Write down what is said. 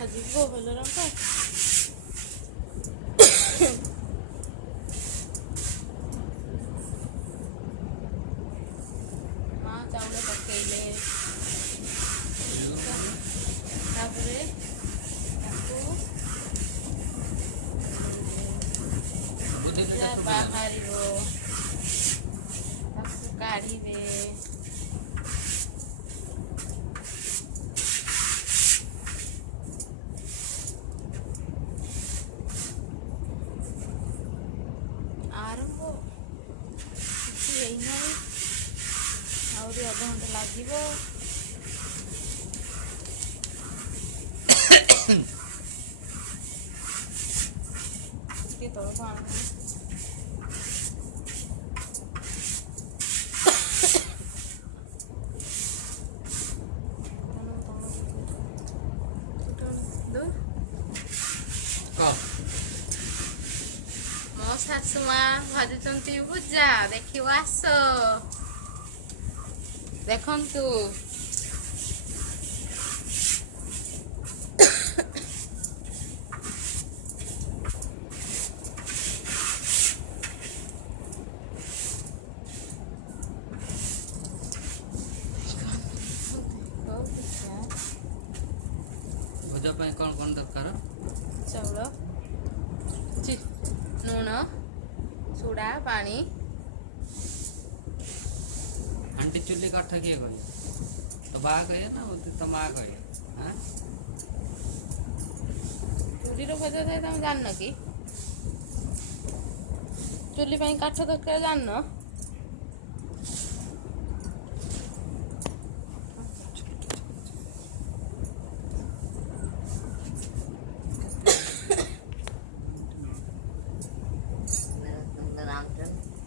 ଦେଖାଯିବ ଭଲ ରଙ୍ଗ। ମା ଚାଉଳ ପକେଇଲେ ତାପରେ ତାକୁ ବାହାରିବ, ତାକୁ କାଢ଼ିବେ। ଆରମ୍ଭ କିଛି ହେଇନାହିଁ, ଆହୁରି ଅଧଘଣ୍ଟେ ଲାଗିବ। ଟିକେ ତଳକୁ ଆଣ। ମୋ ଶାଶୁ ମା ଭାଜୁଛନ୍ତି ଭୁଜା, ଦେଖିବ ଆସ ଦେଖନ୍ତୁ। ଭଜା ପାଇଁ କ'ଣ କ'ଣ ଦରକାର? ଚାଉଳ, ଲୁଣ, ସୋଡ଼ା, ପାଣି। ଆଣ୍ଟି ଚୁଲି କାଠ କିଏ କହିବେ? ତ ବା କହିବେ ନା ତ ମା କହିବେ? ଚୁଲିର ଭଜା ଥାଏ ତମେ ଜାଣିନ କି? ଚୁଲି ପାଇଁ କାଠ ଦରକାର ଜାଣିନ?